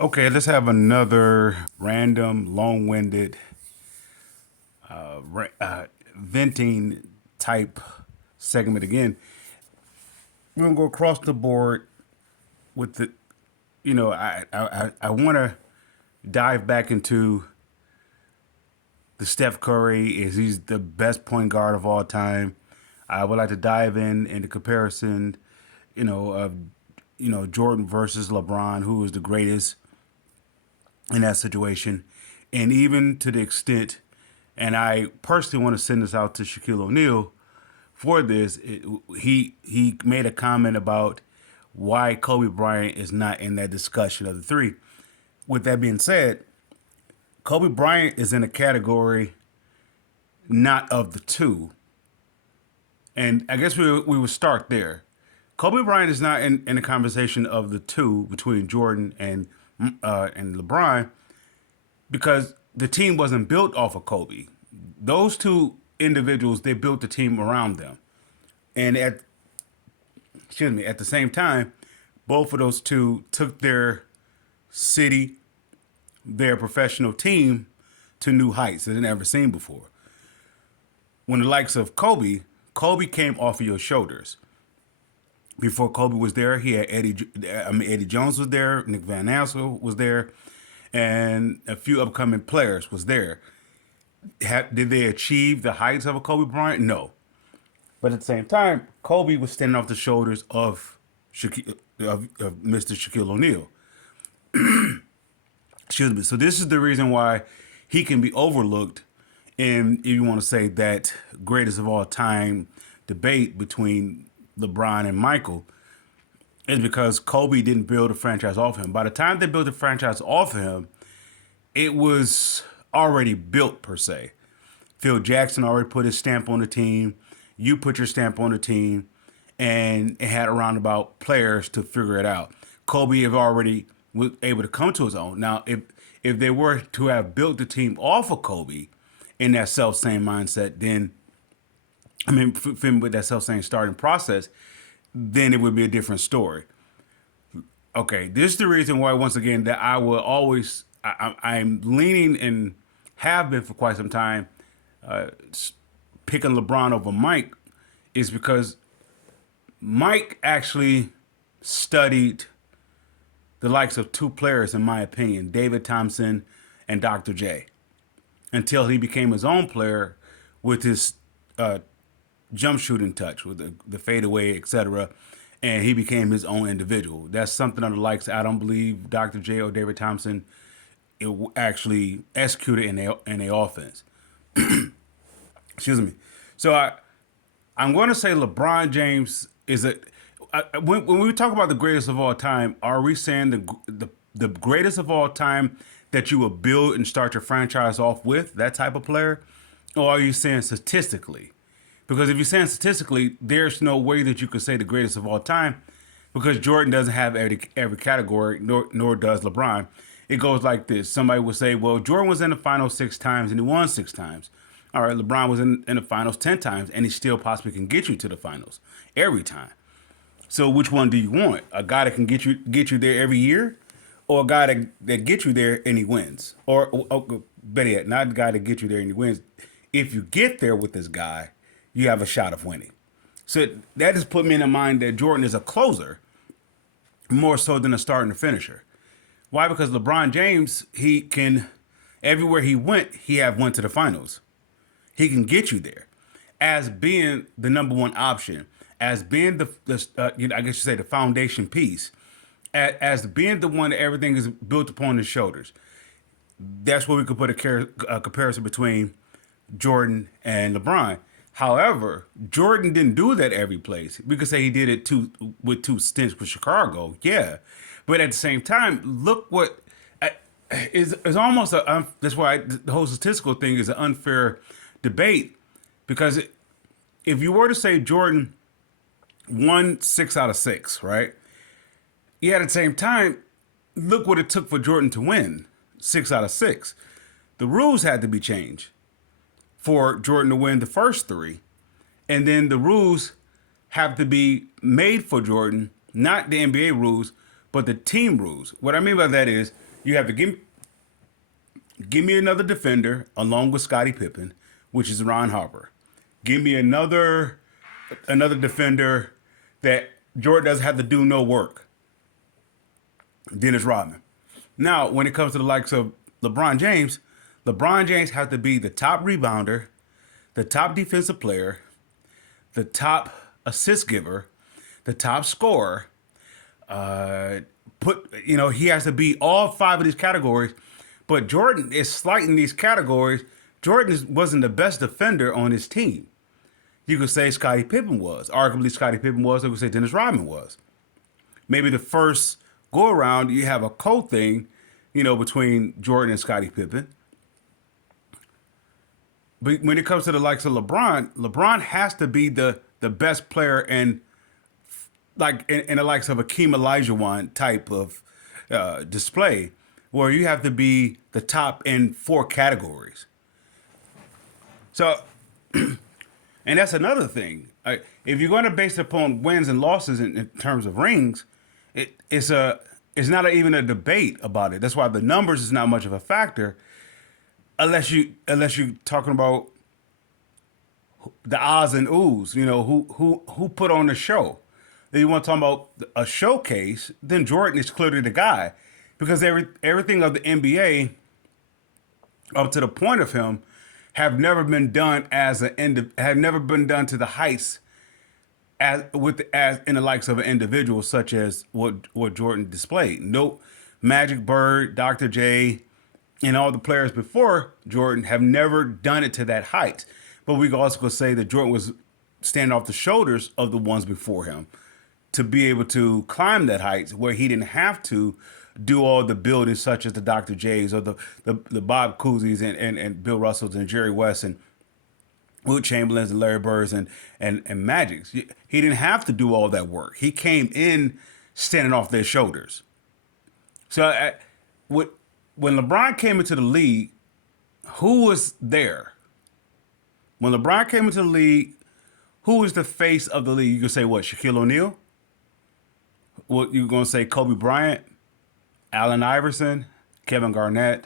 Okay, let's have another random, long-winded, venting type segment again. We're gonna go across the board with the, I want to dive back into the Steph Curry. Is he's the best point guard of all time? I would like to dive in the comparison, of Jordan versus LeBron, who is the greatest in that situation, and even to the extent, and I personally want to send this out to Shaquille O'Neal for this. He made a comment about why Kobe Bryant is not in that discussion of the three. With that being said, Kobe Bryant is in a category not of the two, and I guess we would start there. Kobe Bryant is not in the conversation of the two between Jordan and LeBron because the team wasn't built off of Kobe. Those two individuals, they built the team around them. And at the same time, both of those two took their city, their professional team to new heights that they never seen before. When the likes of Kobe came off of your shoulders. Before Kobe was there, he had Eddie Jones was there, Nick Van Exel was there, and a few upcoming players was there. Did they achieve the heights of a Kobe Bryant? No. But at the same time, Kobe was standing off the shoulders of Mr. Shaquille O'Neal. Excuse me. So this is the reason why he can be overlooked in, if you want to say, that greatest of all time debate between LeBron and Michael, is because Kobe didn't build a franchise off him. By the time they built the franchise off of him, it was already built per se. Phil Jackson already put his stamp on the team. You put your stamp on the team, and it had a roundabout players to figure it out. Kobe have already was able to come to his own. Now, if they were to have built the team off of Kobe in that self same mindset, then with that self same starting process, then it would be a different story. Okay, this is the reason why once again that I will always I'm leaning and have been for quite some time picking LeBron over Mike is because Mike actually studied the likes of two players, in my opinion, David Thompson and Dr. J, until he became his own player with his jump shooting touch, with the fadeaway, etc. And he became his own individual. That's something of the likes I don't believe Dr. J or David Thompson actually executed in a offense. Excuse me. So I'm going to say LeBron James is a. When we talk about the greatest of all time, are we saying the greatest of all time that you would build and start your franchise off with, that type of player, or are you saying statistically? Because if you're saying statistically, there's no way that you could say the greatest of all time, because Jordan doesn't have every category, nor does LeBron. It goes like this: somebody would say, "Well, Jordan was in the finals 6 times and he won 6 times." All right, LeBron was in the finals 10 times and he still possibly can get you to the finals every time. So which one do you want? A guy that can get you there every year, or a guy that gets you there and he wins? Or better yet, not a guy that gets you there and he wins. If you get there with this guy, you have a shot of winning. So that just put me in the mind that Jordan is a closer more so than a starter and a finisher. Why? Because LeBron James, he can, everywhere he went to the finals. He can get you there as being the number one option, as being I guess you say the foundation piece, as being the one that everything is built upon his shoulders. That's where we could put a comparison between Jordan and LeBron. However, Jordan didn't do that every place. We could say he did it with two stints with Chicago, yeah. But at the same time, look what is almost that's why the whole statistical thing is an unfair debate, because if you were to say Jordan won 6 out of 6, right? Yeah, at the same time, look what it took for Jordan to win 6 out of 6. The rules had to be changed for Jordan to win the first three. And then the rules have to be made for Jordan, not the NBA rules, but the team rules. What I mean by that is You have to give me another defender along with Scottie Pippen, which is Ron Harper. Give me another defender that Jordan doesn't have to do no work. Dennis Rodman. Now, when it comes to the likes of LeBron James has to be the top rebounder, the top defensive player, the top assist giver, the top scorer. He has to be all five of these categories. But Jordan is slight in these categories. Wasn't the best defender on his team. You could say Scottie Pippen was. Arguably, Scottie Pippen was. I could say Dennis Rodman was. Maybe the first go around, you have a co-thing, between Jordan and Scottie Pippen. But when it comes to the likes of LeBron has to be the best player in the likes of a Hakeem Olajuwon type of display, where you have to be the top in four categories. So, and that's another thing. If you're going to base it upon wins and losses in terms of rings, it's not even a debate about it. That's why the numbers is not much of a factor, unless you're talking about the ahs and oohs. Who put on the show. If you want to talk about a showcase, then Jordan is clearly the guy, because everything of the NBA up to the point of him have never been done have never been done to the heights as in the likes of an individual such as what Jordan displayed. No, Magic, Bird, Dr. J, and all the players before Jordan have never done it to that height. But we can also say that Jordan was standing off the shoulders of the ones before him to be able to climb that height where he didn't have to do all the building such as the Dr. J's or the Bob Cousy's and Bill Russells and Jerry West and Wilt Chamberlain's and Larry Birds and Magic's. He didn't have to do all that work. He came in standing off their shoulders. So when LeBron came into the league, who was there? When LeBron came into the league, who was the face of the league? You could say what? Shaquille O'Neal? What you going to say? Kobe Bryant, Allen Iverson, Kevin Garnett.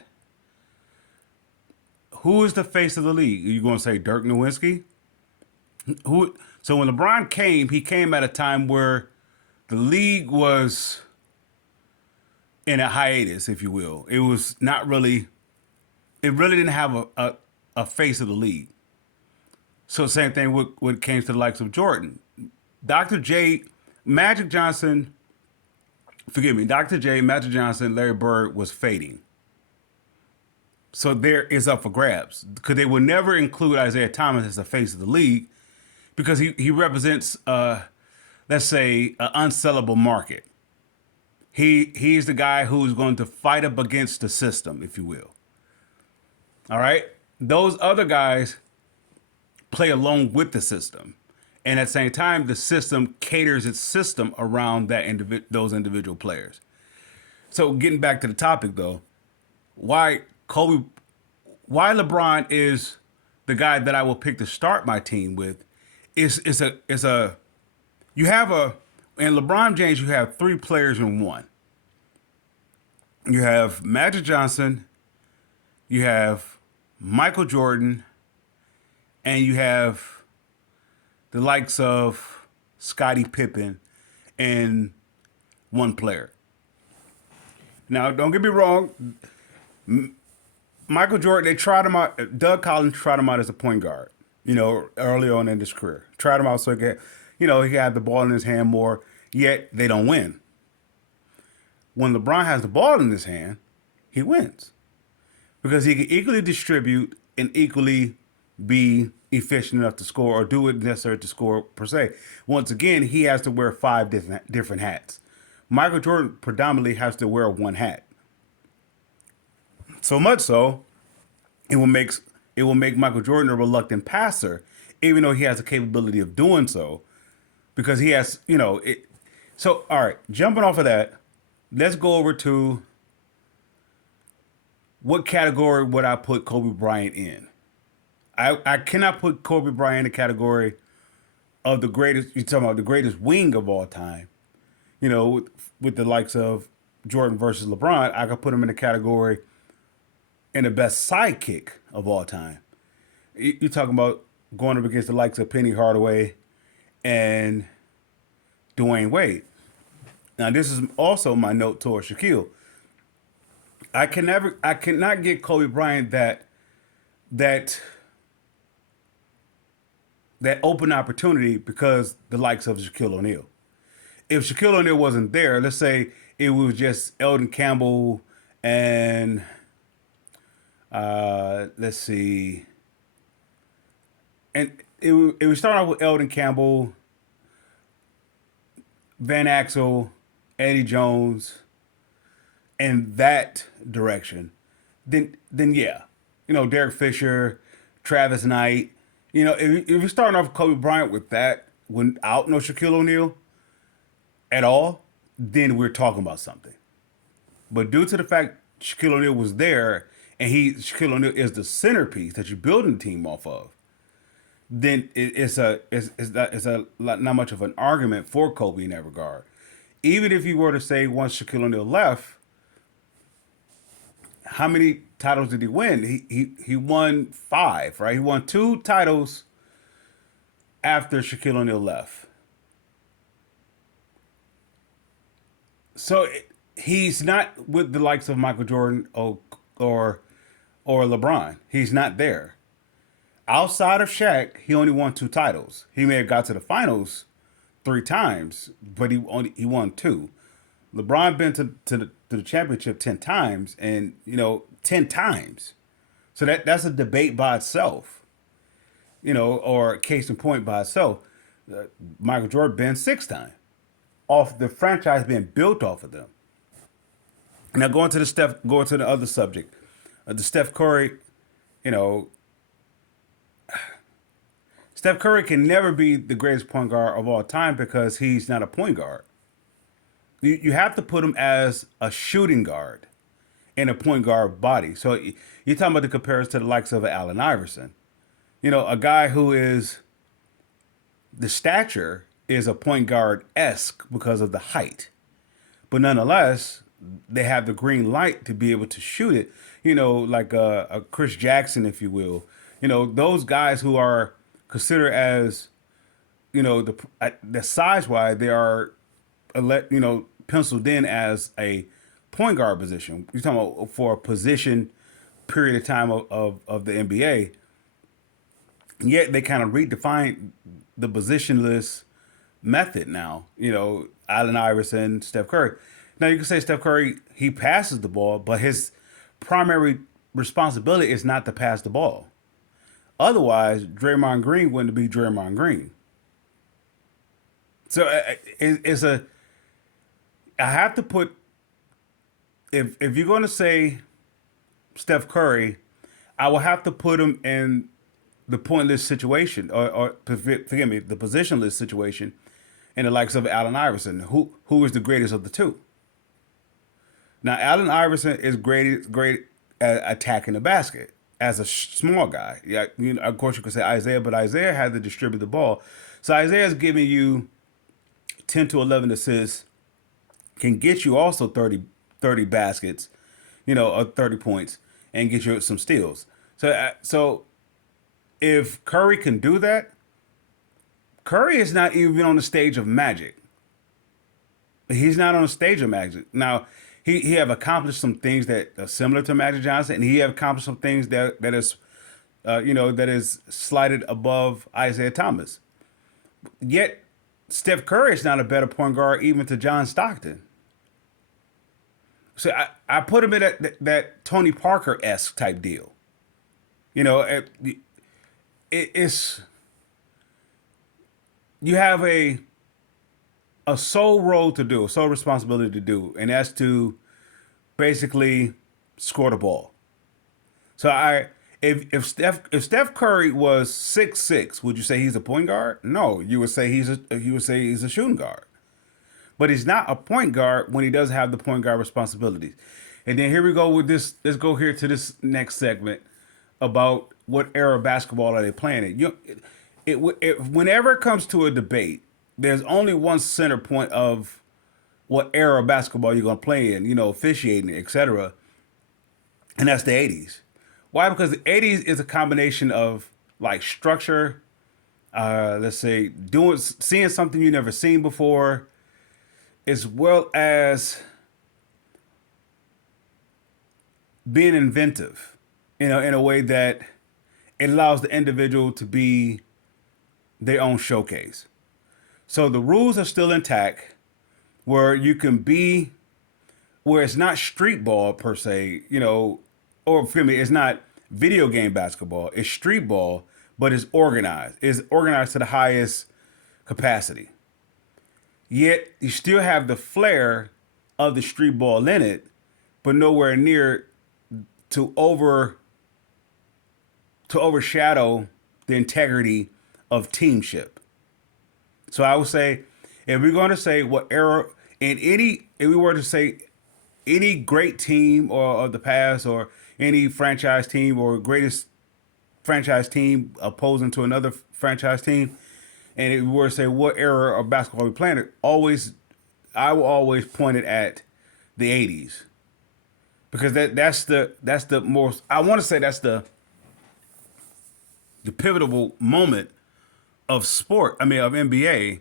Who is the face of the league? Are you going to say Dirk Nowitzki? So when LeBron came, he came at a time where the league was in a hiatus, if you will. It was not really. It really didn't have a face of the league. So same thing when it came to the likes of Jordan. Dr. J, Magic Johnson, Dr. J, Magic Johnson, Larry Bird was fading. So there is up for grabs. Because they would never include Isaiah Thomas as the face of the league because he represents, let's say, an unsellable market. He's the guy who's going to fight up against the system, if you will. All right? Those other guys play along with the system. And at the same time, the system caters its system around those individual players. So getting back to the topic, though, why LeBron is the guy that I will pick to start my team with in LeBron James, you have three players in one. You have Magic Johnson, you have Michael Jordan, and you have the likes of Scottie Pippen and one player. Now, don't get me wrong. Michael Jordan, they tried him out. Doug Collins tried him out as a point guard, early on in his career. Tried him out so he had the ball in his hand more, yet they don't win. When LeBron has the ball in his hand, he wins. Because he can equally distribute and equally be efficient enough to score or do it necessary to score per se. Once again, he has to wear five different hats. Michael Jordan predominantly has to wear one hat. So much so, it will make Michael Jordan a reluctant passer, even though he has the capability of doing so, because he has, it. So, all right, jumping off of that, let's go over to what category would I put Kobe Bryant in? I cannot put Kobe Bryant in the category of the greatest. You're talking about the greatest wing of all time. With the likes of Jordan versus LeBron, I could put him in the category in the best sidekick of all time. You're talking about going up against the likes of Penny Hardaway and Dwayne Wade. Now, this is also my note towards Shaquille. I cannot get Kobe Bryant that that open opportunity because the likes of Shaquille O'Neal. If Shaquille O'Neal wasn't there, let's say it was just Eldon Campbell and let's see, and it would start off with Eldon Campbell, Van Axel, Eddie Jones, in that direction, then yeah, Derek Fisher, Travis Knight, if you're starting off Kobe Bryant with that without no Shaquille O'Neal at all, then we're talking about something. But due to the fact Shaquille O'Neal was there and Shaquille O'Neal is the centerpiece that you're building the team off of, then not much of an argument for Kobe in that regard. Even if you were to say once Shaquille O'Neal left, how many titles did he win? He won five, right? He won two titles after Shaquille O'Neal left. So he's not with the likes of Michael Jordan or LeBron. He's not there. Outside of Shaq, he only won two titles. He may have got to the finals three times, but he won two. LeBron been to the championship 10 times, and 10 times. So that's a debate by itself, or case in point by itself. Michael Jordan been 6 times, off the franchise being built off of them. Now going to the other subject, the Steph Curry, you know, Steph Curry can never be the greatest point guard of all time because he's not a point guard. You have to put him as a shooting guard in a point guard body. So you're talking about the comparison to the likes of Allen Iverson. A guy who is the stature is a point guard esque because of the height, but nonetheless they have the green light to be able to shoot it. Like a Chris Jackson, if you will. Those guys who are considered as the size wise they are penciled in as a point guard position. You're talking about for a position period of time of the NBA. Yet they kind of redefined the positionless method now. Allen Iverson, Steph Curry. Now you can say Steph Curry, he passes the ball, but his primary responsibility is not to pass the ball. Otherwise, Draymond Green wouldn't be Draymond Green. So I have to put, if you're going to say Steph Curry, I will have to put him in the pointless situation, or forgive me, the positionless situation, in the likes of Allen Iverson, who is the greatest of the two. Now, Allen Iverson is great at attacking the basket as a small guy. Yeah, of course you could say Isaiah, but Isaiah had to distribute the ball. So Isaiah's giving you 10 to 11 assists, can get you also 30 baskets, or 30 points, and get you some steals. So if Curry can do that, Curry is not even on the stage of Magic. He's not on the stage of Magic. Now, he have accomplished some things that are similar to Magic Johnson, and he have accomplished some things that is slighted above Isaiah Thomas. Yet, Steph Curry is not a better point guard even to John Stockton. So I put him in that Tony Parker-esque type deal. It's you have a sole role to do, a sole responsibility to do, and that's to basically score the ball. So if Steph Curry was 6'6", would you say he's a point guard? No, you would say he's a shooting guard. But he's not a point guard when he doesn't have the point guard responsibilities. And then here we go with this. Let's go here to this next segment about what era of basketball are they playing in. Whenever it comes to a debate, there's only one center point of what era of basketball you're gonna play in, officiating, etc. And that's the '80s. Why? Because the '80s is a combination of like structure, let's say seeing something you never seen before, as well as being inventive, in a way that it allows the individual to be their own showcase. So the rules are still intact, where you can be, where it's not street ball per se, or for me, it's not video game basketball. It's street ball, but it's organized. It's organized to the highest capacity. Yet you still have the flair of the street ball in it, but nowhere near to over to overshadow the integrity of teamship. So I would say, if we're going to say what era if we were to say any great team or of the past, or any franchise team or greatest franchise team opposing to another franchise team, and if we were to say what era of basketball we playing, I will always point it at the '80s, because that's the most, I want to say that's the pivotal moment of sport. I mean, of NBA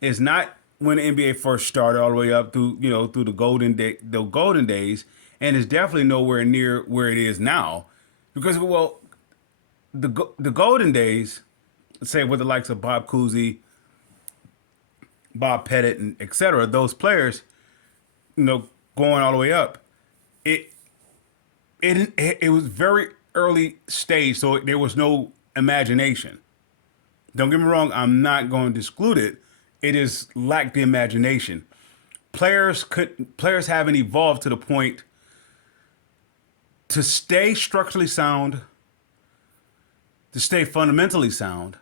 is not when the NBA first started all the way up through through the golden days, and it's definitely nowhere near where it is now, because the golden days, say with the likes of Bob Cousy, Bob Pettit, and etc. Those players, going all the way up, it it was very early stage, so there was no imagination. Don't get me wrong, I'm not going to exclude it. It is lacked the imagination. Players haven't evolved to the point to stay structurally sound, to stay fundamentally sound,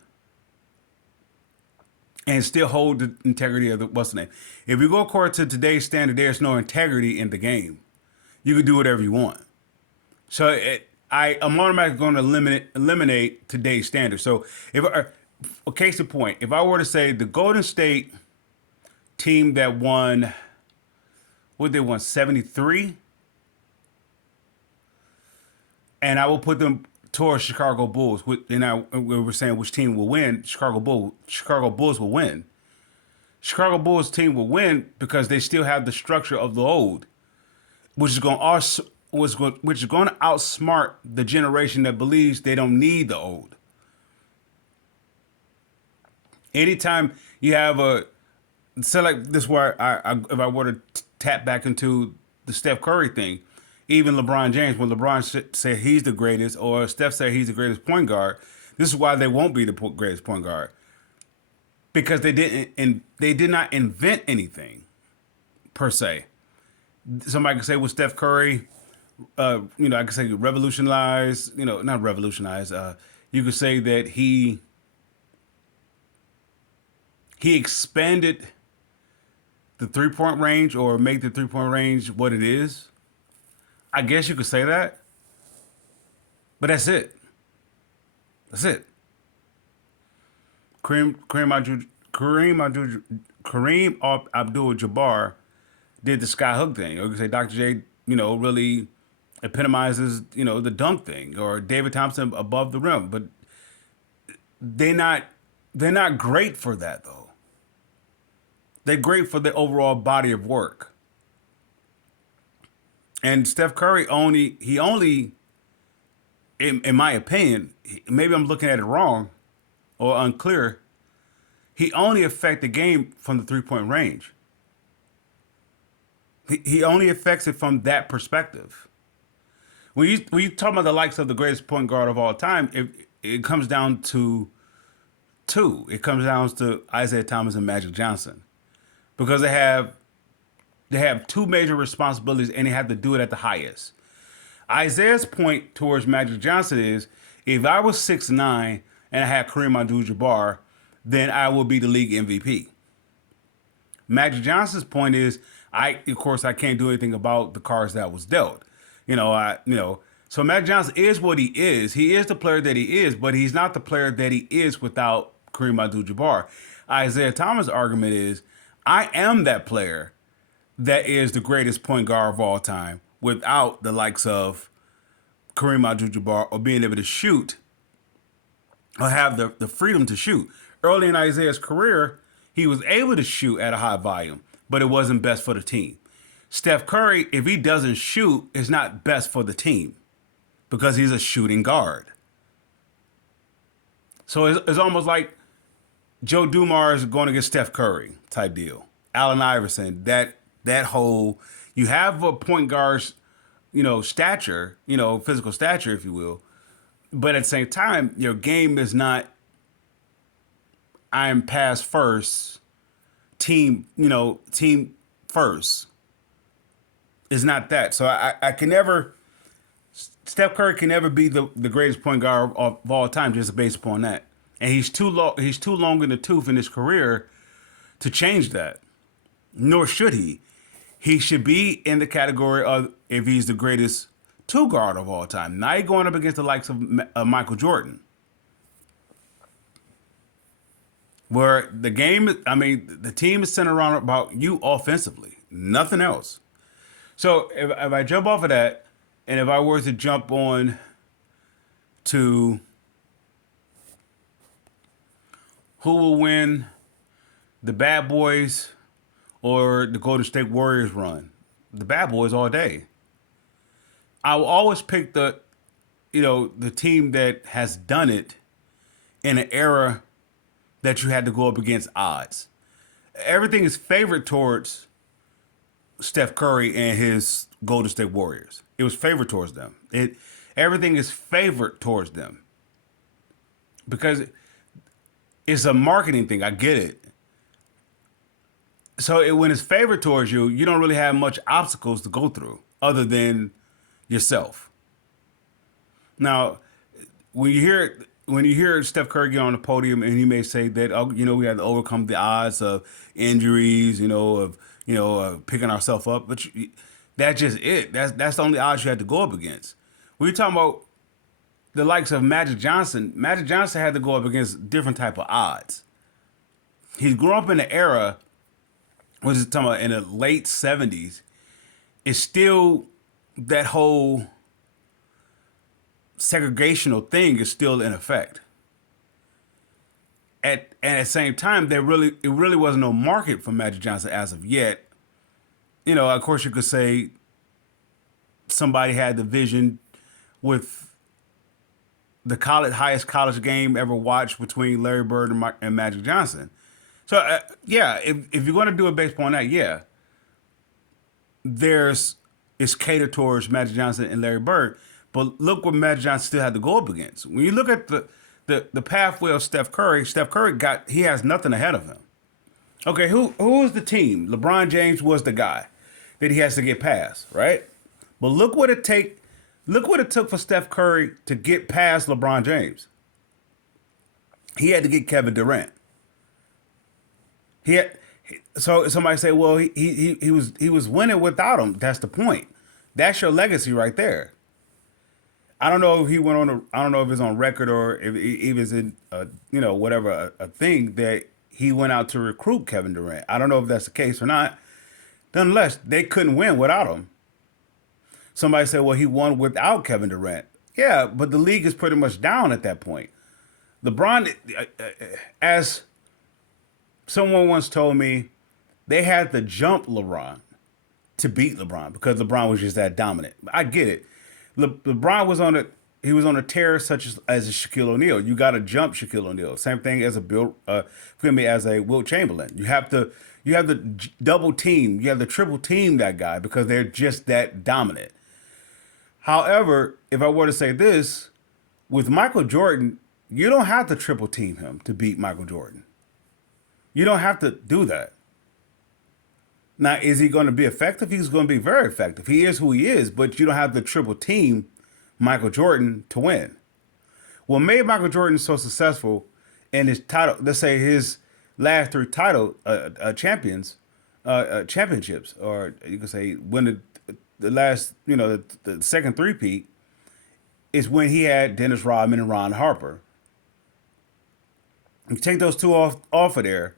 and still hold the integrity of the what's the name. If we go according to today's standard, there's no integrity in the game. You can do whatever you want. So I'm automatically going to eliminate today's standard. So if a case in point, if I were to say the Golden State team that won, what they won 73, and I will put them towards Chicago Bulls, and we were saying which team will win. Chicago Bulls will win. Chicago Bulls team will win because they still have the structure of the old, which is going to outsmart the generation that believes they don't need the old. Anytime you have like this, where if I were to tap back into the Steph Curry thing, even LeBron James, when LeBron said he's the greatest, or Steph said he's the greatest point guard, this is why they won't be the greatest point guard, because they did not invent anything per se. Somebody could say with Steph Curry, I could say revolutionized, not revolutionized. You could say that he expanded the 3-point range, or made the 3-point range what it is. I guess you could say that. But that's it. That's it. Kareem Abdul-Jabbar did the skyhook thing. Or you could say Dr. J, really epitomizes, the dunk thing, or David Thompson above the rim. But they're not great for that, though. They're great for the overall body of work. And Steph Curry only, in my opinion, maybe I'm looking at it wrong or unclear, he only affects the game from the 3-point range. He only affects it from that perspective. When you talk about the likes of the greatest point guard of all time, it comes down to two. It comes down to Isaiah Thomas and Magic Johnson, because they have two major responsibilities, and they have to do it at the highest. Isaiah's point towards Magic Johnson is, if I was 6'9" and I had Kareem Abdul-Jabbar, then I will be the league MVP. Magic Johnson's point is, of course I can't do anything about the cards that was dealt. So Magic Johnson is what he is. He is the player that he is, but he's not the player that he is without Kareem Abdul-Jabbar. Isaiah Thomas' argument is, I am that player that is the greatest point guard of all time without the likes of Kareem Abdul-Jabbar or being able to shoot or have the freedom to shoot. Early in Isaiah's career, he was able to shoot at a high volume, but it wasn't best for the team. Steph Curry, if he doesn't shoot, is not best for the team because he's a shooting guard. So it's almost like Joe Dumars going against Steph Curry type deal. Allen Iverson, that whole you have a point guard's stature, physical stature, if you will, but at the same time, your game is not I'm pass first, team first. It's not that. So I can never Steph Curry can never be the greatest point guard of all time just based upon that. And he's too long in the tooth in his career to change that. Nor should he. He should be in the category of if he's the greatest two guard of all time. Now he's going up against the likes of Michael Jordan. Where the game, the team is centered around about you offensively, nothing else. So if I jump off of that, and if I were to jump on to who will win the Bad Boys or the Golden State Warriors run, the Bad Boys all day. I will always pick the team that has done it in an era that you had to go up against odds. Everything is favored towards Steph Curry and his Golden State Warriors. It was favored towards them. Everything is favored towards them because it's a marketing thing. I get it. So when it's favored towards you, you don't really have much obstacles to go through other than yourself. Now, when you hear Steph Curry get on the podium and he may say that we had to overcome the odds of injuries, of picking ourselves up, but that's just it. That's the only odds you had to go up against. When you're talking about the likes of Magic Johnson had to go up against different type of odds. He grew up in an era, what is it talking about, in the late 70s. It's still that whole segregational thing is still in effect. And at the same time, it really wasn't no market for Magic Johnson as of yet. Of course, you could say somebody had the vision with the highest college game ever watched between Larry Bird and Magic Johnson. So if you're going to do it based upon that, it's catered towards Magic Johnson and Larry Bird. But look what Magic Johnson still had to go up against. When you look at the pathway of Steph Curry he has nothing ahead of him. Okay, who is the team? LeBron James was the guy that he has to get past, right? But look what it took for Steph Curry to get past LeBron James. He had to get Kevin Durant. So somebody say, well, he was winning without him. That's the point. That's your legacy right there. I don't know if he went on. I don't know if it's on record or if it was in a thing that he went out to recruit Kevin Durant. I don't know if that's the case or not. Nonetheless, they couldn't win without him. Somebody said, well, he won without Kevin Durant. Yeah, but the league is pretty much down at that point. LeBron, as someone once told me, they had to jump LeBron to beat LeBron because LeBron was just that dominant. I get it. LeBron was on a tear such as a Shaquille O'Neal. You got to jump Shaquille O'Neal. Same thing as a Wilt Chamberlain. You have to double team. You have to triple team that guy because they're just that dominant. However, if I were to say this, with Michael Jordan, you don't have to triple team him to beat Michael Jordan. You don't have to do that. Now, is he going to be effective? He's going to be very effective. He is who he is, but you don't have to triple team Michael Jordan to win. What made Michael Jordan so successful in his title, let's say his last three championships, or you could say when the last, the second three-peat, is when he had Dennis Rodman and Ron Harper. You take those two off of there,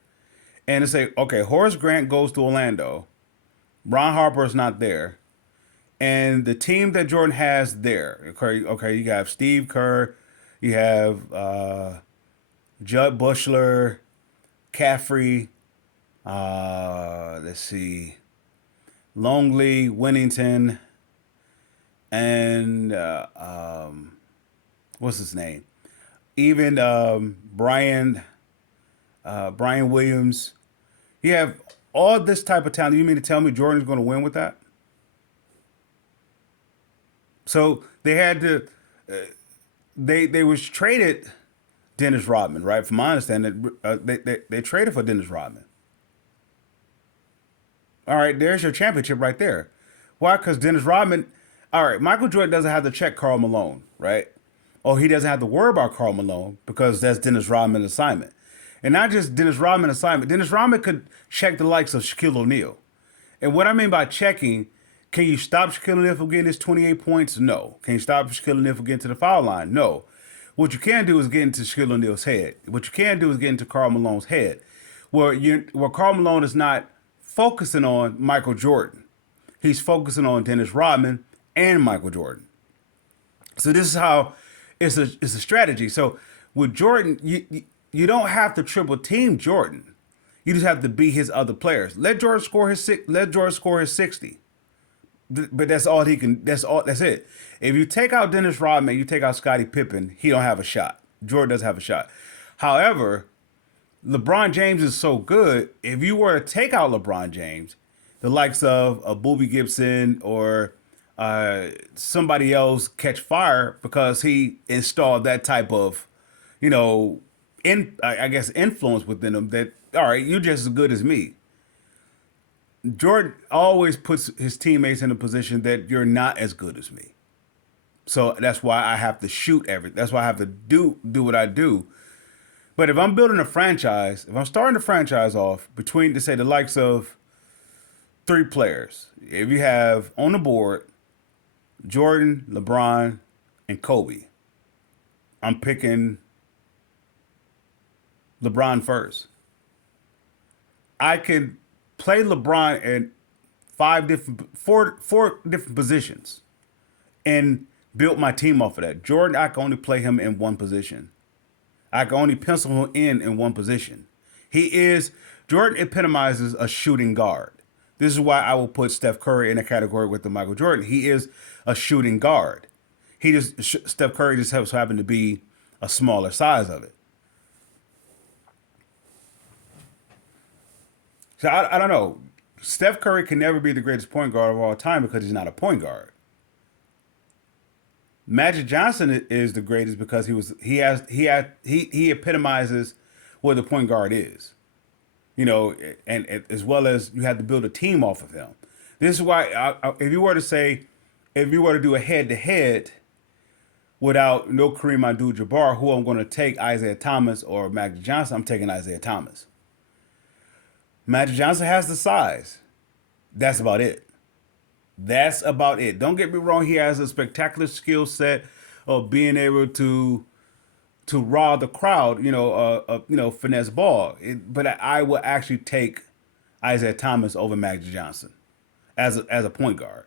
and say, okay, Horace Grant goes to Orlando, Ron Harper is not there, and the team that Jordan has there. Okay, you have Steve Kerr, you have Judd Bushler, Caffrey. Let's see, Longley, Winnington, and what's his name? Even Brian Williams. You have all this type of talent. You mean to tell me Jordan's going to win with that? So they had to. They was traded Dennis Rodman, right? From my understanding, they traded for Dennis Rodman. All right, there's your championship right there. Why? Because Dennis Rodman. All right, Michael Jordan doesn't have to check Karl Malone, right? Or he doesn't have to worry about Karl Malone because that's Dennis Rodman's assignment. And not just Dennis Rodman's assignment. Dennis Rodman could check the likes of Shaquille O'Neal. And what I mean by checking, can you stop Shaquille O'Neal from getting his 28 points? No. Can you stop Shaquille O'Neal from getting to the foul line? No. What you can do is get into Shaquille O'Neal's head. What you can do is get into Karl Malone's head, where Karl Malone is not focusing on Michael Jordan. He's focusing on Dennis Rodman and Michael Jordan. So this is how it's a strategy. So with Jordan, you don't have to triple team Jordan. You just have to beat his other players. Let Jordan score his 60. But that's all he can. That's it. If you take out Dennis Rodman, you take out Scottie Pippen, he don't have a shot. Jordan does have a shot. However, LeBron James is so good. If you were to take out LeBron James, the likes of a Boobie Gibson or somebody else catch fire because he installed that type of, you know, I guess influence within them. That all right, you're just as good as me. Jordan always puts his teammates in a position that you're not as good as me. So that's why I have to shoot everything. That's why I have to do what I do. But if I'm building a franchise, if I'm starting a franchise off between, to say, the likes of three players, if you have on the board Jordan, LeBron, and Kobe, I'm picking LeBron first. I could play LeBron in four different positions and build my team off of that. Jordan, I can only play him in one position. I can only pencil him in one position. Jordan epitomizes a shooting guard. This is why I will put Steph Curry in a category with the Michael Jordan. He is a shooting guard. Steph Curry just happen to be a smaller size of it. So I don't know. Steph Curry can never be the greatest point guard of all time because he's not a point guard. Magic Johnson is the greatest because he epitomizes what the point guard is. You know, and as well as you have to build a team off of him. This is why if you were to do a head to head without no Kareem Abdul-Jabbar, who I'm going to take, Isaiah Thomas or Magic Johnson, I'm taking Isaiah Thomas. Magic Johnson has the size. That's about it. That's about it. Don't get me wrong. He has a spectacular skill set of being able to raw the crowd. Finesse ball. But I would actually take Isaiah Thomas over Magic Johnson as a point guard.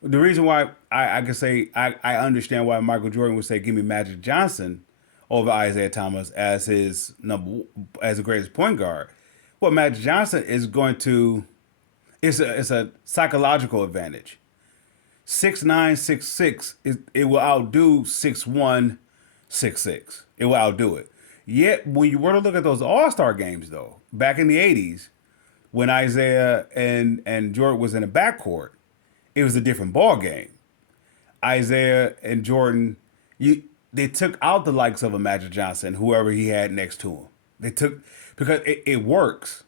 The reason why I can say I understand why Michael Jordan would say give me Magic Johnson over Isaiah Thomas as as the greatest point guard. Well, Magic Johnson is going to. It's a psychological advantage. 6'9", 6'6", it will outdo 6'1", 6'6". It will outdo it. Yet, when you were to look at those All-Star games, though, back in the 80s, when Isaiah and Jordan was in a backcourt, it was a different ball game. Isaiah and Jordan, they took out the likes of a Magic Johnson, whoever he had next to him. Because it works.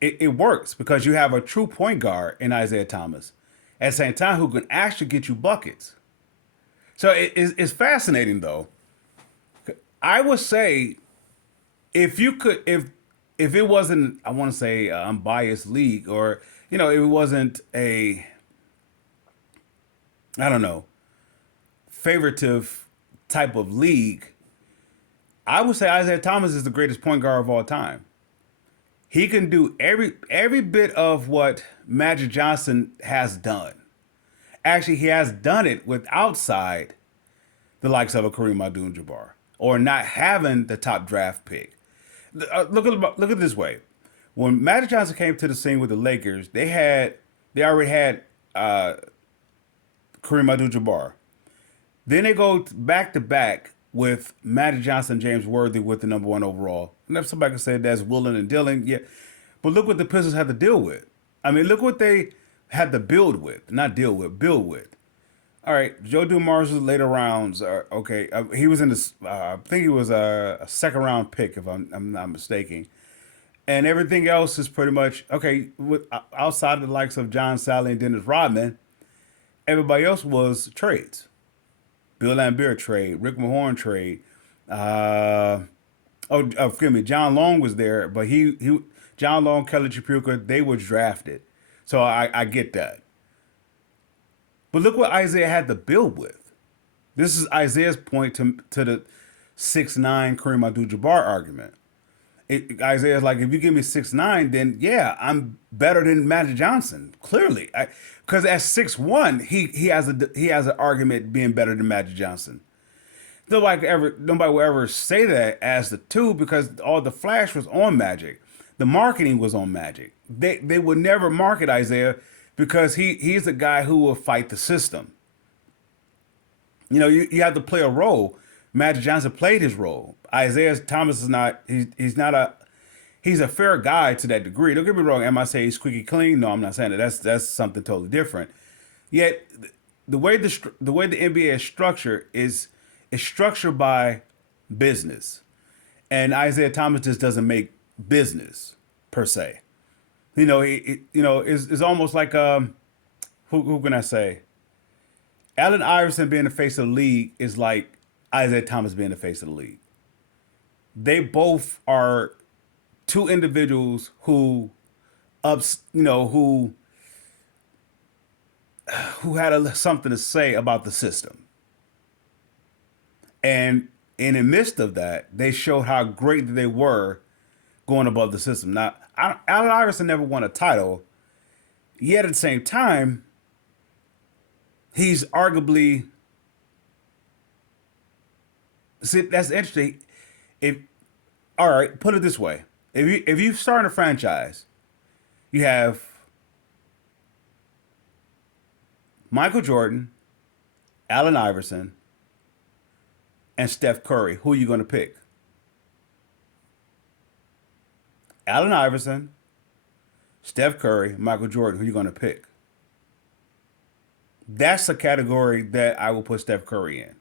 It works because you have a true point guard in Isaiah Thomas at the same time who can actually get you buckets. So it's fascinating, though. I would say if it wasn't, I want to say, unbiased league, or if it wasn't I don't know, favoritive type of league, I would say Isaiah Thomas is the greatest point guard of all time. He can do every bit of what Magic Johnson has done. Actually, he has done it with outside the likes of a Kareem Abdul-Jabbar or not having the top draft pick. Look at it this way: when Magic Johnson came to the scene with the Lakers, they already had Kareem Abdul-Jabbar. Then they go back to back with Magic Johnson, James Worthy with the number one overall. And if somebody can say that's Woolen and Dillon, yeah. But look what the Pistons had to deal with. I mean, look what they had to build with, not deal with, build with. All right, Joe Dumars was later rounds. Okay, he was in the. I think he was a second round pick, if I'm not mistaken. And everything else is pretty much okay. With outside of the likes of John Sally and Dennis Rodman, everybody else was trades. Bill Laimbeer trade, Rick Mahorn trade. Uh, Forgive me. John Long was there, but he John Long, Kelly Tripucka, they were drafted, so I get that. But look what Isaiah had to build with. This is Isaiah's point to the 6'9" Kareem Abdul-Jabbar argument. Isaiah's like, if you give me 6'9", then yeah, I'm better than Magic Johnson. Clearly, because at 6'1", he has an argument being better than Magic Johnson. Nobody will ever say that as the two because all the flash was on Magic, the marketing was on Magic. They would never market Isaiah because he's a guy who will fight the system. You know, you have to play a role. Magic Johnson played his role. Isaiah Thomas is not. He's not a. He's a fair guy to that degree. Don't get me wrong. Am I saying he's squeaky clean? No, I'm not saying that. That's something totally different. Yet the way the NBA is structured is structured by business, and Isaiah Thomas just doesn't make business per se. It's almost like who can I say? Allen Iverson being the face of the league is like Isaiah Thomas being the face of the league. They both are two individuals who had something to say about the system. And in the midst of that, they showed how great they were going above the system. Now, Allen Iverson never won a title, yet at the same time, he's arguably. See, that's interesting. If All right, put it this way: if you start a franchise, you have Michael Jordan, Allen Iverson, and Steph Curry. Who are you going to pick? Allen Iverson, Steph Curry, Michael Jordan. Who are you going to pick? That's the category that I will put Steph Curry in.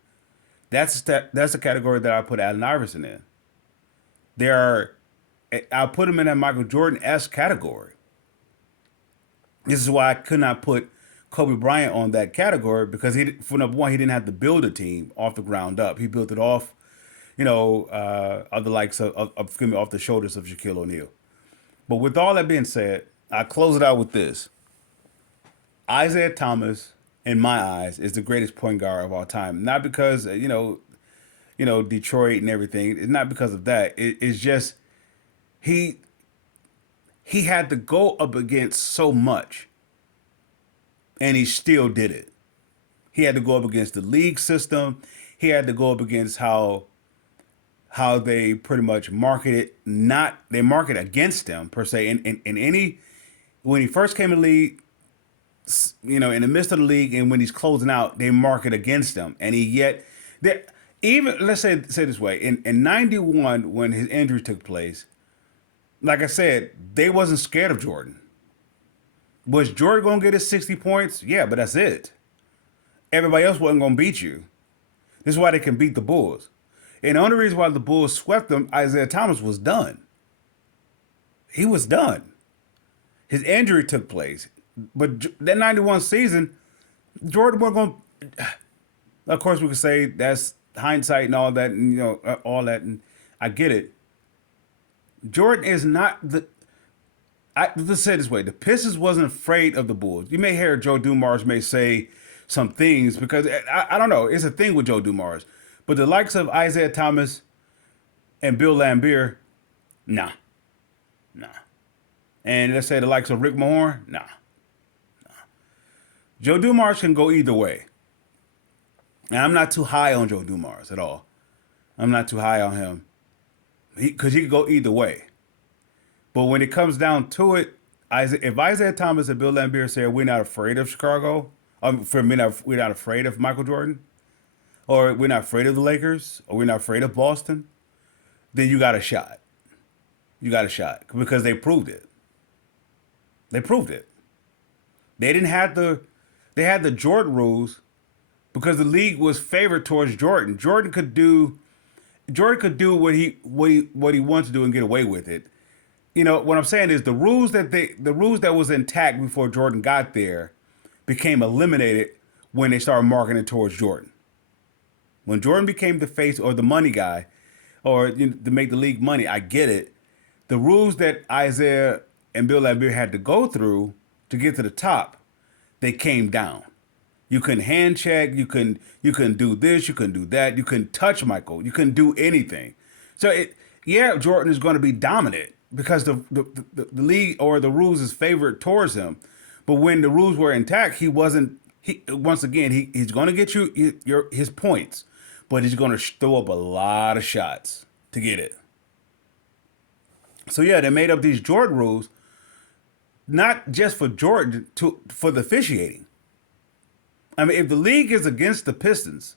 That's the category that I put Allen Iverson in. There are, I'll put him in that Michael Jordan-esque category. This is why I could not put Kobe Bryant on that category because for number one, he didn't have to build a team off the ground up. He built it off, of the likes of off the shoulders of Shaquille O'Neal. But with all that being said, I close it out with this: Isaiah Thomas, in my eyes, is the greatest point guard of all time. Not because Detroit and everything. It's not because of that. It's just he had to go up against so much, and he still did it. He had to go up against the league system. He had to go up against how they pretty much marketed. Not they market against him per se. In any when he first came to the league, in the midst of the league, and when he's closing out, they market against him, and he yet that. Even let's say this way, in '91 when his injury took place, like I said, they wasn't scared of Jordan. Was Jordan gonna get his 60 points? Yeah, but that's it. Everybody else wasn't gonna beat you. This is why they can beat the Bulls. And the only reason why the Bulls swept them, Isaiah Thomas was done. He was done. His injury took place, but that '91 season, Jordan wasn't gonna. Of course, we could say that's hindsight and all that, and all that, and I get it. Jordan is not let's say it this way: the Pistons wasn't afraid of the Bulls. You may hear Joe Dumars may say some things because I don't know. It's a thing with Joe Dumars, but the likes of Isaiah Thomas and Bill Laimbeer, nah. And let's say the likes of Rick Mahorn, nah. Joe Dumars can go either way. And I'm not too high on Joe Dumars at all. I'm not too high on him because he could go either way. But when it comes down to it, if Isaiah Thomas and Bill Laimbeer say we're not afraid of Chicago, we're not afraid of Michael Jordan, or we're not afraid of the Lakers, or we're not afraid of Boston, then you got a shot. You got a shot because they proved it. They proved it. They didn't have they had the Jordan rules because the league was favored towards Jordan. Jordan could do what he wants to do and get away with it. You know what I'm saying is the rules that was intact before Jordan got there became eliminated when they started marketing towards Jordan. When Jordan became the face or the money guy, or to make the league money, I get it. The rules that Isaiah and Bill Laimbeer had to go through to get to the top, they came down. You couldn't hand check. You couldn't do this. You couldn't do that. You couldn't touch Michael. You couldn't do anything. So Jordan is going to be dominant because the league or the rules is favored towards him. But when the rules were intact, he wasn't. Once again, he's going to get you his points, but he's going to throw up a lot of shots to get it. So yeah, they made up these Jordan rules, not just for Jordan, for the officiating. I mean, if the league is against the Pistons,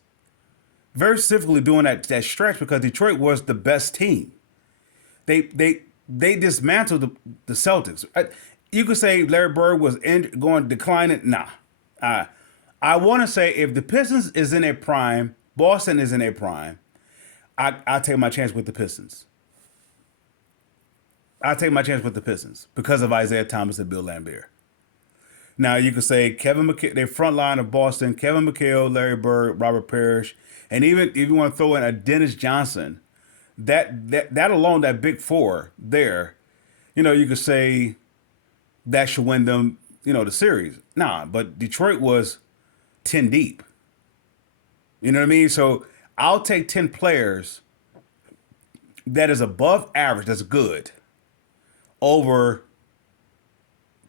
very specifically doing that stretch because Detroit was the best team. They dismantled the Celtics. You could say Larry Bird was going declining. Nah. I want to say if the Pistons is in a prime, Boston is in a prime, I take my chance with the Pistons. I take my chance with the Pistons because of Isaiah Thomas and Bill Laimbeer. Now you could say Kevin McHale, their front line of Boston, Kevin McHale, Larry Bird, Robert Parrish, and even if you want to throw in a Dennis Johnson, that alone, that big four there, you could say that should win them, the series. Nah, but Detroit was 10 deep. You know what I mean? So I'll take 10 players that is above average, that's good, over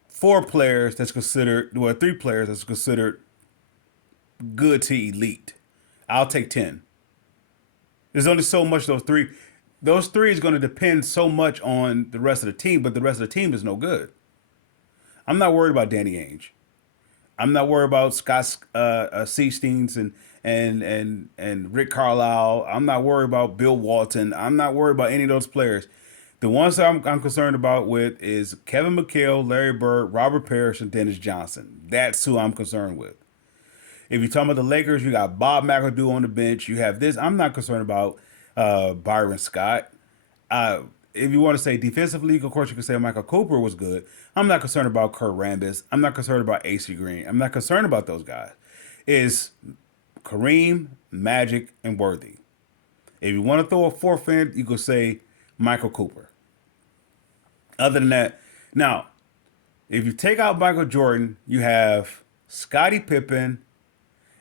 4 players that's considered, well, 3 players that's considered good to elite. I'll take 10. There's only so much those three. Those three is going to depend so much on the rest of the team, but the rest of the team is no good. I'm not worried about Danny Ainge. I'm not worried about Scott Seasteens and Rick Carlisle. I'm not worried about Bill Walton. I'm not worried about any of those players. The ones that I'm concerned about with is Kevin McHale, Larry Bird, Robert Parrish, and Dennis Johnson. That's who I'm concerned with. If you're talking about the Lakers, you got Bob McAdoo on the bench. You have this. I'm not concerned about Byron Scott. If you want to say defensively, of course, you can say Michael Cooper was good. I'm not concerned about Kurt Rambis. I'm not concerned about AC Green. I'm not concerned about those guys. It's Kareem, Magic, and Worthy. If you want to throw a fourth in, you could say Michael Cooper. Other than that, now, if you take out Michael Jordan, you have Scottie Pippen,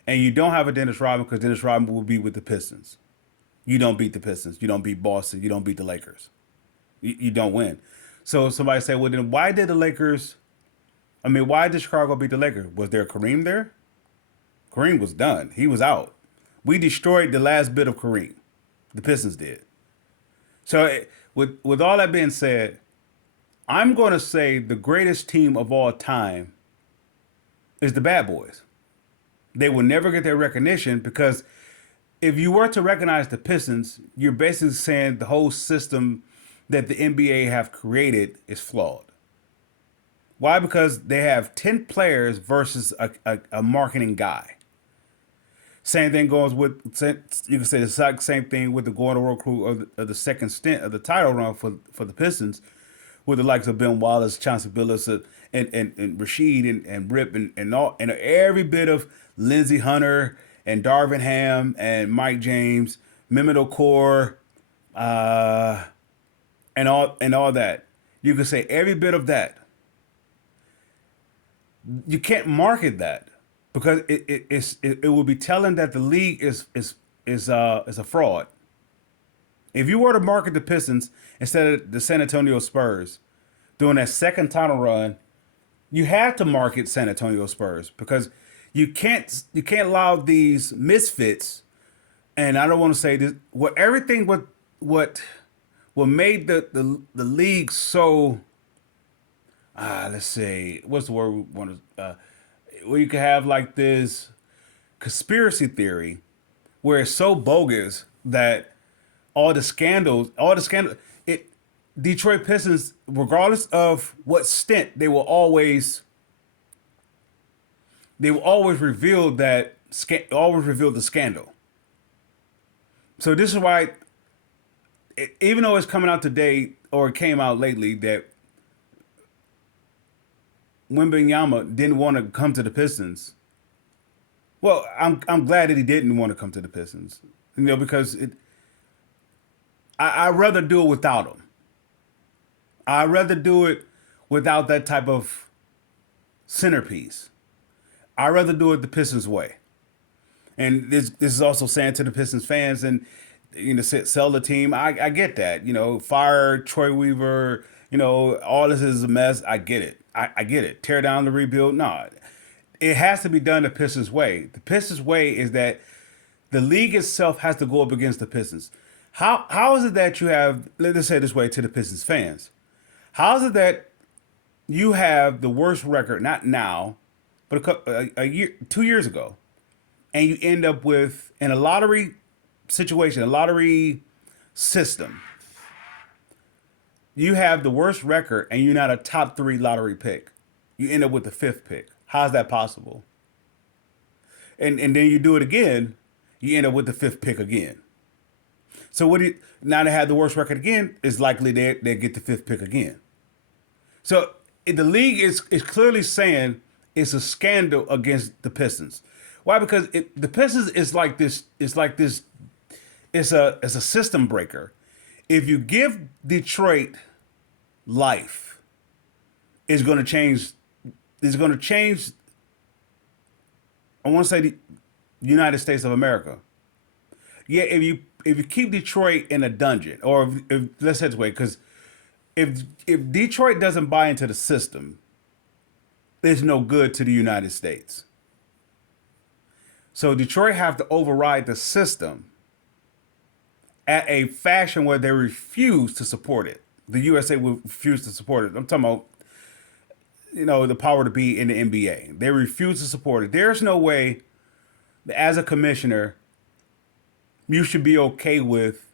and you don't have a Dennis Rodman because Dennis Rodman will be with the Pistons. You don't beat the Pistons. You don't beat Boston. You don't beat the Lakers. You don't win. So somebody say, well, then why did why did Chicago beat the Lakers? Was there Kareem there? Kareem was done. He was out. We destroyed the last bit of Kareem. The Pistons did. So with all that being said, I'm going to say the greatest team of all time is the Bad Boys. They will never get their recognition because if you were to recognize the Pistons, you're basically saying the whole system that the NBA have created is flawed. Why? Because they have 10 players versus a marketing guy. Same thing goes with, you can say the exact same thing with the Golden World Crew of the second stint of the title run for the Pistons, with the likes of Ben Wallace, Chauncey Billups, and Rashid and Rip and all, and every bit of Lindsey Hunter and Darvin Ham and Mike James, Mehmet Okur, and all that. You can say every bit of that. You can't market that because it will be telling that the league is a fraud. If you were to market the Pistons instead of the San Antonio Spurs, during that second title run, you had to market San Antonio Spurs because you can't allow these misfits. And I don't want to say this. What what made the league so let's say what's the word we want to where you can have like this conspiracy theory where it's so bogus that all the scandals, it Detroit Pistons, regardless of what stint, they will always reveal the scandal. So this is why, even though it's coming out today or it came out lately that Wembenyama didn't want to come to the Pistons. Well, I'm glad that he didn't want to come to the Pistons, because I'd rather do it without him. I'd rather do it without that type of centerpiece. I'd rather do it the Pistons way. And this is also saying to the Pistons fans and sell the team. I get that. Fire Troy Weaver. All this is a mess. I get it. I get it. Tear down the rebuild. No, it has to be done the Pistons way. The Pistons way is that the league itself has to go up against the Pistons. How is it that you have? Let's say it this way to the Pistons fans. How is it that you have the worst record? Not now, but a year, 2 years ago, and you end up with in a lottery situation, a lottery system. You have the worst record, and you're not a top three lottery pick. You end up with the fifth pick. How's that possible? And then you do it again, you end up with the fifth pick again. So now they have the worst record again, it's likely they get the fifth pick again. So the league is clearly saying it's a scandal against the Pistons. Why? Because the Pistons is like this. It's like this. It's a system breaker. If you give Detroit life, it's going to change. It's going to change. I want to say the United States of America. Yeah, if you keep Detroit in a dungeon, or if let's say this way, because if Detroit doesn't buy into the system, there's no good to the United States. So Detroit have to override the system at a fashion where they refuse to support it. The USA will refuse to support it. I'm talking about, the power to be in the NBA. They refuse to support it. There's no way that as a commissioner, you should be okay with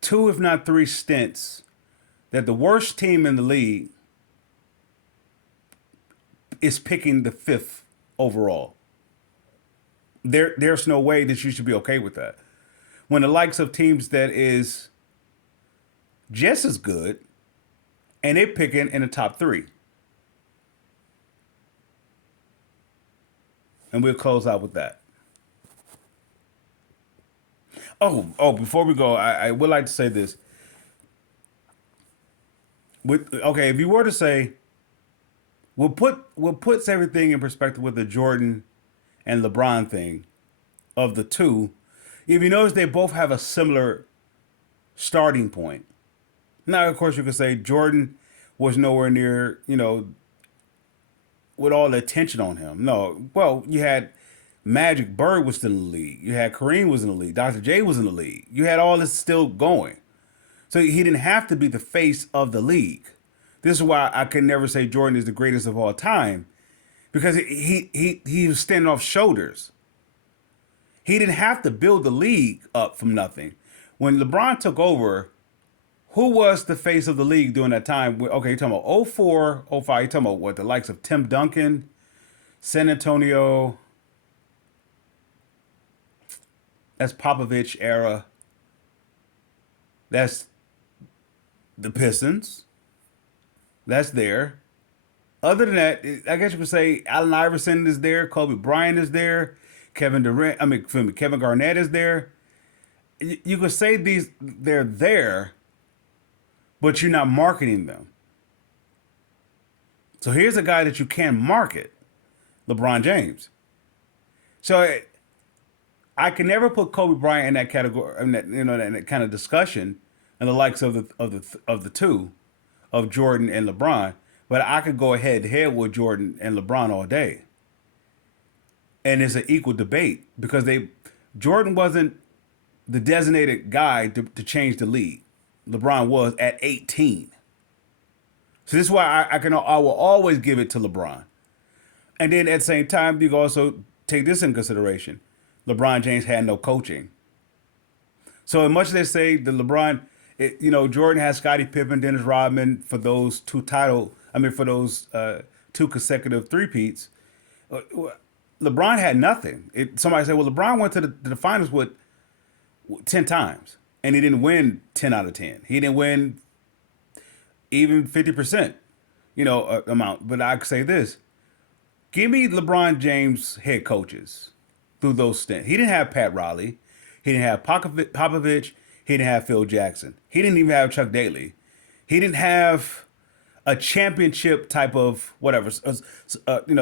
two, if not three stints that the worst team in the league is picking the fifth overall. There's no way that you should be okay with that. When the likes of teams that is just as good and they're picking in the top three. And we'll close out with that. Before we go, I would like to say this. If you were to say, what puts everything in perspective with the Jordan and LeBron thing of the two, if you notice they both have a similar starting point. Now, of course, you could say Jordan was nowhere near, with all the attention on him. No, well, you had Magic Bird was still in the league. You had Kareem was in the league. Dr. J was in the league. You had all this still going. So he didn't have to be the face of the league. This is why I can never say Jordan is the greatest of all time, because he was standing off shoulders. He didn't have to build the league up from nothing. When LeBron took over, who was the face of the league during that time? Okay, you're talking about '04, '05. You're talking about what? The likes of Tim Duncan, San Antonio. That's Popovich era. That's the Pistons. That's there. Other than that, I guess you could say Allen Iverson is there, Kobe Bryant is there, Kevin Durant. Kevin Garnett is there. You could say they're there, but you're not marketing them. So here's a guy that you can market, LeBron James. So I can never put Kobe Bryant in that category, in that kind of discussion, and the likes of the two. of Jordan and LeBron, but I could go head to head with Jordan and LeBron all day. And it's an equal debate because Jordan wasn't the designated guy to change the league. LeBron was at 18. So this is why I will always give it to LeBron. And then at the same time, you can also take this in consideration. LeBron James had no coaching. So as much as they say the Jordan has Scottie Pippen, Dennis Rodman for those for those two consecutive three-peats. LeBron had nothing. Somebody said, well, LeBron went to the finals with 10 times, and he didn't win 10 out of 10. He didn't win even 50%, amount. But I could say this. Give me LeBron James head coaches through those stints. He didn't have Pat Riley. He didn't have Popovich. He didn't have Phil Jackson. He didn't even have Chuck Daly. He didn't have a championship type of whatever,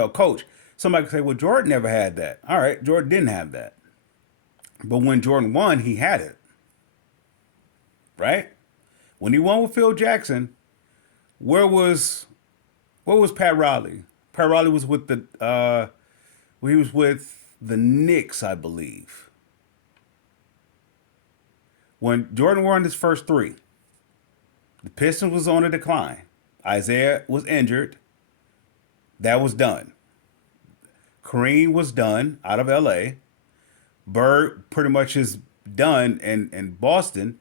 coach. Somebody could say, well, Jordan never had that. All right, Jordan didn't have that. But when Jordan won, he had it. Right? When he won with Phil Jackson, where was Pat Riley? Pat Riley was with he was with the Knicks, I believe. When Jordan won his first three, the Pistons was on a decline. Isaiah was injured. That was done. Kareem was done out of LA. Bird pretty much is done in Boston.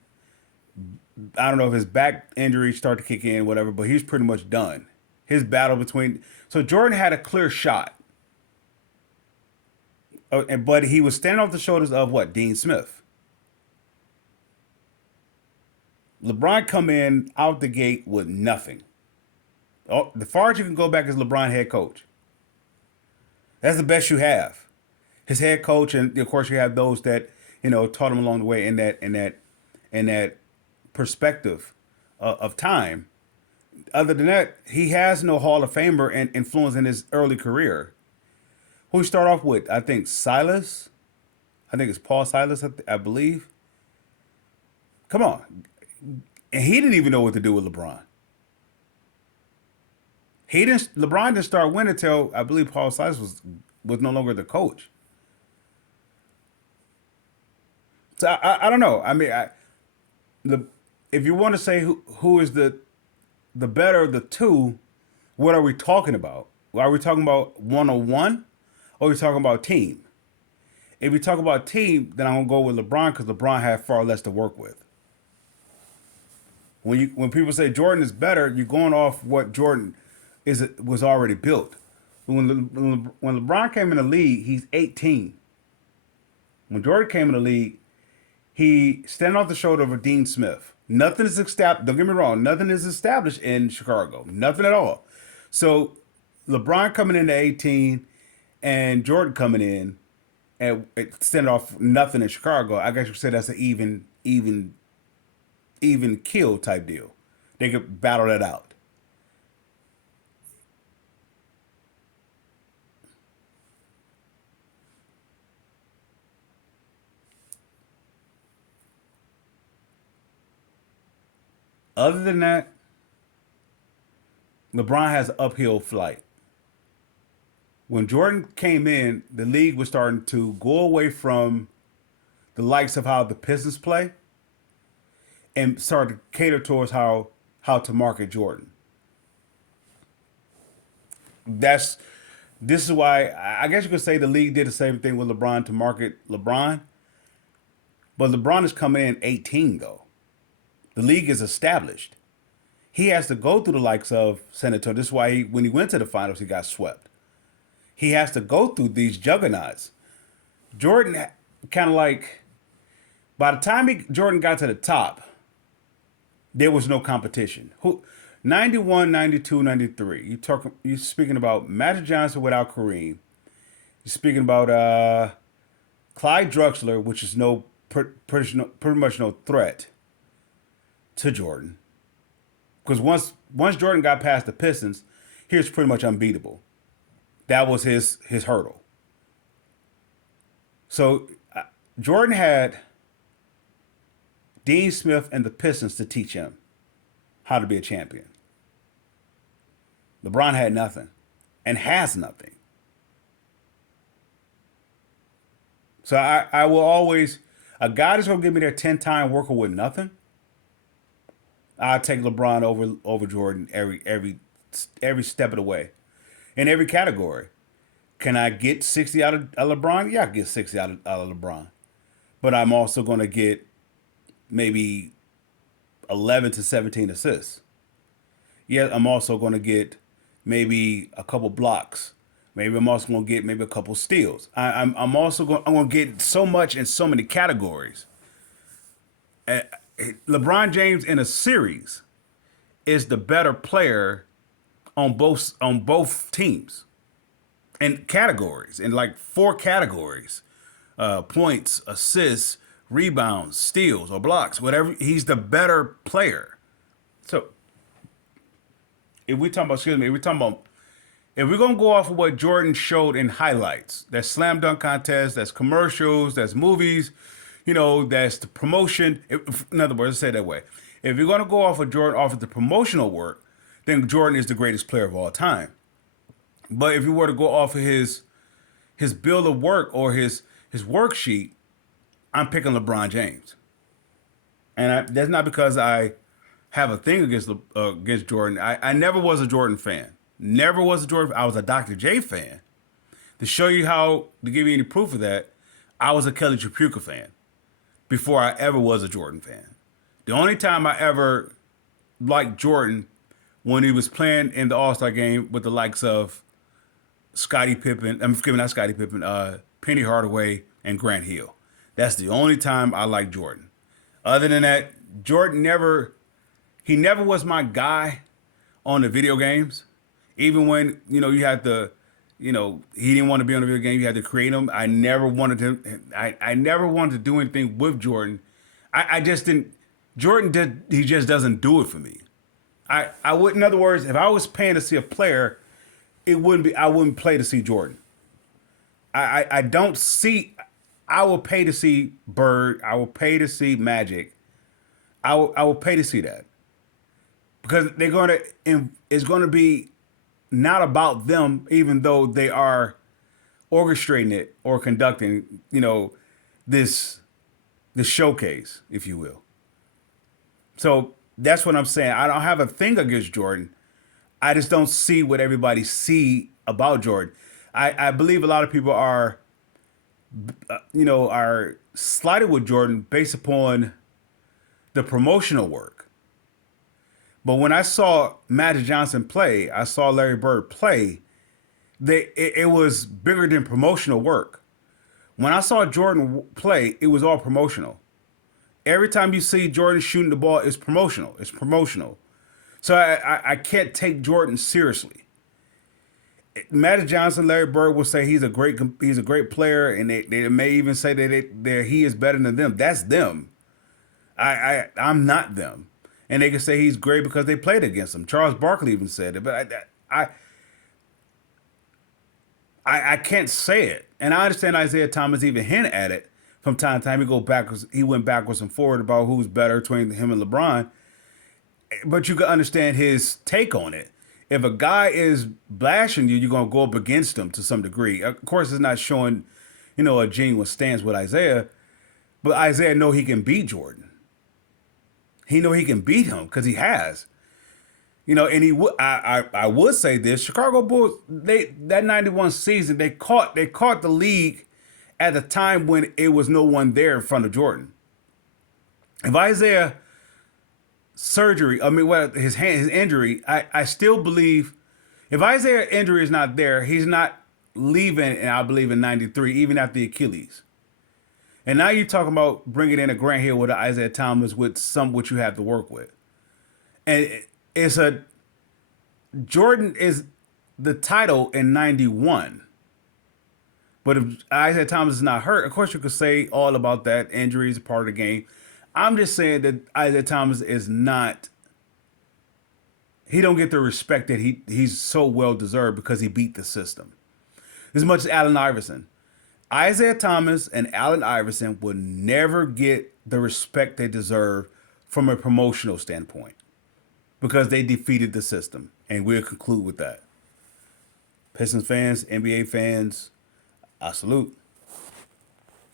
I don't know if his back injury started to kick in, whatever, but he's pretty much done. His battle between Jordan had a clear shot, but he was standing off the shoulders of what? Dean Smith. LeBron come in out the gate with nothing. Oh, the farthest you can go back is LeBron head coach. That's the best you have. His head coach, and of course you have those that taught him along the way in that perspective of time. Other than that, he has no Hall of Famer and influence in his early career. Who he start off with? I think Silas. I think it's Paul Silas, I believe. Come on. And he didn't even know what to do with LeBron. LeBron didn't start winning until I believe Paul Silas was no longer the coach. So I don't know. I mean, if you want to say who is the better of the two, what are we talking about? Are we talking about 101 or are we talking about team? If we talk about team, then I'm gonna go with LeBron because LeBron had far less to work with. When people say Jordan is better, you're going off what Jordan was already built. When LeBron came in the league, he's 18. When Jordan came in the league, he standing off the shoulder of a Dean Smith. Nothing is established. Don't get me wrong. Nothing is established in Chicago. Nothing at all. So LeBron coming into 18 and Jordan coming in and standing off nothing in Chicago. I guess you could say that's an even kill type deal. They could battle that out. Other than that, LeBron has an uphill flight. When Jordan came in, the league was starting to go away from the likes of how the Pistons play and start to cater towards how to market Jordan. This is why I guess you could say the league did the same thing with LeBron to market LeBron, but LeBron is coming in 18 though. The league is established. He has to go through the likes of San Antonio. This is why when he went to the finals, he got swept. He has to go through these juggernauts. Jordan kind of like by the time Jordan got to the top, there was no competition. 91, 92, 93. You're speaking about Magic Johnson without Kareem. You're speaking about Clyde Drexler, which is pretty much no threat to Jordan. Because once Jordan got past the Pistons, he was pretty much unbeatable. That was his hurdle. So Jordan had Dean Smith and the Pistons to teach him how to be a champion. LeBron had nothing and has nothing. So I will always, a guy that's going to give me their 10-time worker with nothing, I'll take LeBron over Jordan every step of the way in every category. Can I get 60 out of LeBron? Yeah, I can get 60 out of LeBron. But I'm also going to get maybe 11 to 17 assists. Yeah, I'm also going to get maybe a couple blocks. Maybe I'm also going to get maybe a couple steals. I'm also going. I'm going to get so much in so many categories. Uh, LeBron James in a series is the better player on both teams and categories in like four categories: points, assists, rebounds, steals, or blocks. Whatever. He's the better player. So if we talk about, excuse me, if we talking about, if we're gonna go off of what Jordan showed in highlights, that's slam dunk contests, that's commercials, that's movies, that's the promotion. In other words, let's say it that way. If you're gonna go off of Jordan off of the promotional work, then Jordan is the greatest player of all time. But if you were to go off of his bill of work or his worksheet, I'm picking LeBron James, and that's not because I have a thing against Jordan. I never was a Jordan fan. Never was a Jordan. I was a Dr. J fan. To show you how, to give you any proof of that, I was a Kelly Tripucka fan before I ever was a Jordan fan. The only time I ever liked Jordan when he was playing in the All Star game with the likes of Scottie Pippen. I'm forgiving not Scottie Pippen. Penny Hardaway and Grant Hill. That's the only time I liked Jordan. Other than that, Jordan never. He never was my guy on the video games. Even when, you had to, he didn't want to be on the video game. You had to create him. I never wanted him. I never wanted to do anything with Jordan. I just didn't. Jordan did. He just doesn't do it for me. I would. In other words, if I was paying to see a player, it wouldn't be. I wouldn't play to see Jordan. I don't see. I will pay to see Bird. I will pay to see Magic. I will pay to see that because they're gonna. It's gonna be not about them, even though they are orchestrating it or conducting, this showcase, if you will. So that's what I'm saying. I don't have a thing against Jordan. I just don't see what everybody see about Jordan. I believe a lot of people are slighted with Jordan based upon the promotional work. But when I saw Magic Johnson play, I saw Larry Bird play, it was bigger than promotional work. When I saw Jordan play, it was all promotional. Every time you see Jordan shooting the ball, it's promotional. It's promotional. So I can't take Jordan seriously. Magic Johnson, Larry Bird will say he's a great player, and they may even say that he is better than them. That's them. I'm not them. And they can say he's great because they played against him. Charles Barkley even said it, but I can't say it. And I understand Isaiah Thomas even hint at it from time to time. He went backwards and forward about who's better between him and LeBron. But you can understand his take on it. If a guy is bashing you, you're gonna go up against him to some degree. Of course, it's not showing, a genuine stance with Isaiah, but Isaiah know he can beat Jordan. He know he can beat him because he has. And he would. I would say this: Chicago Bulls. That '91 season, they caught the league at the time when it was no one there in front of Jordan. If Isaiah his injury, I still believe if Isaiah injury is not there, he's not leaving. And I believe in '93, even after the Achilles. And now you're talking about bringing in a Grant Hill with an Isaiah Thomas with what you have to work with. And Jordan is the title in '91. But if Isaiah Thomas is not hurt, of course you could say all about that. Injuries are part of the game. I'm just saying that Isaiah Thomas is not. He don't get the respect that he's so well deserved because he beat the system. As much as Allen Iverson. Isaiah Thomas and Allen Iverson will never get the respect they deserve from a promotional standpoint because they defeated the system And we'll conclude with that. Pistons fans, NBA fans, I salute.